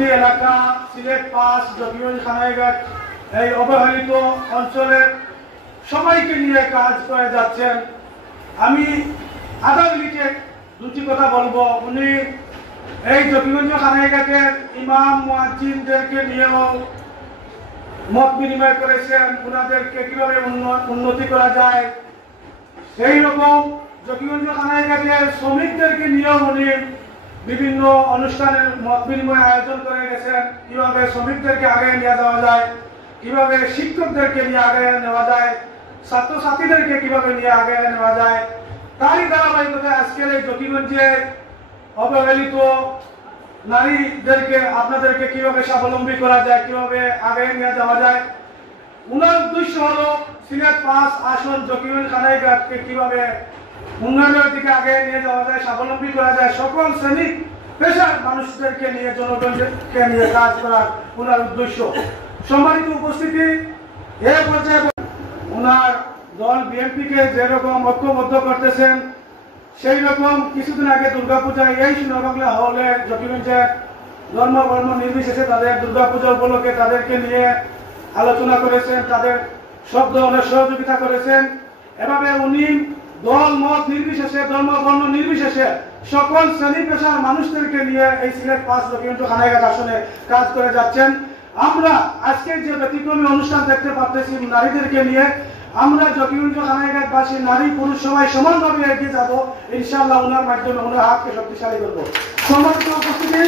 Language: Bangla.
এলাকা সিলেট ৫ জকিগঞ্জ খানাইঘাট এই অবহেলিত অঞ্চলের সবাইকে নিয়ে কাজ করে যাচ্ছেন। আমি আধা মিনিটে দুটি কথা বলবো। উনি এই জকিগঞ্জ খানাইঘাটের ইমাম মুয়াজ্জিনদেরকে নিয়েও মত বিনিময় করেছেন, ওনাদেরকে কিভাবে উন্নতি করা যায়। সেই রকম জকিগঞ্জ খানাইঘাটের শ্রমিকদেরকে নিয়েও উনি বিভিন্ন অনুষ্ঠানের মত বিনিময় আয়োজন করে গেছেন, কিভাবে শ্রমিকদেরকে আগে নিয়ে যাওয়া যায়, কিভাবে শিক্ষকদেরকে নিয়ে আগে নেওয়া যায়, ছাত্রছাত্রীদেরকে কিভাবে নিয়ে আগে নেওয়া যায়। তারই ধারাবাহিকতায় আজকের এই জকিগঞ্জে অবহেলিত নারীদেরকে আপনাদেরকে কিভাবে স্বাবলম্বী করা যায়, কিভাবে আগে নিয়ে যাওয়া যায়। উনার উদ্দেশ্য হলো সিলেট ৫ আসন জকিগঞ্জ খানাইঘাটকে কিভাবে উন্নয়নের দিকে আগে নিয়ে যাওয়া যায়, স্বাবলম্বী করা যায়, সকল শ্রেণী পেশার মানুষদেরকে নিয়ে জনগণকে নিয়ে কাজ করার ওনার উদ্দেশ্য। সম্মানিত উপস্থিতি, এ পর্যায়ে ওনার দল বিএনপিকে যেরকম ঐক্যবদ্ধ করতেছেন, সেই রকম কিছুদিন আগে দুর্গাপূজায় এই সোনাবাংলা হলে জকিগঞ্জের ধর্ম বর্ণ নির্বিশেষে তাদের দুর্গাপূজা উপলক্ষে তাদেরকে নিয়ে আলোচনা করেছেন, তাদের সব ধরনের সহযোগিতা করেছেন। এভাবে উনি দল মত নির্বিশেষে, ধর্ম বর্ণ নির্বিশেষে সকল শ্রেণী পেশার মানুষদেরকে নিয়ে এই সিলেট ৫ জকিগঞ্জ খানাইঘাট আসনে কাজ করে যাচ্ছেন। আমরা আজকে যে ব্যতিক্রমী অনুষ্ঠান দেখতে পাচ্ছি নারীদেরকে নিয়ে, আমরা জকিগঞ্জ খানাইঘাটবাসী নারী পুরুষ সবাই সমানভাবে এগিয়ে যাব ইনশাআল্লাহ। ওনার মাধ্যমে ওনার হাতকে শক্তিশালী করবো। সম্মানিত উপস্থিতি,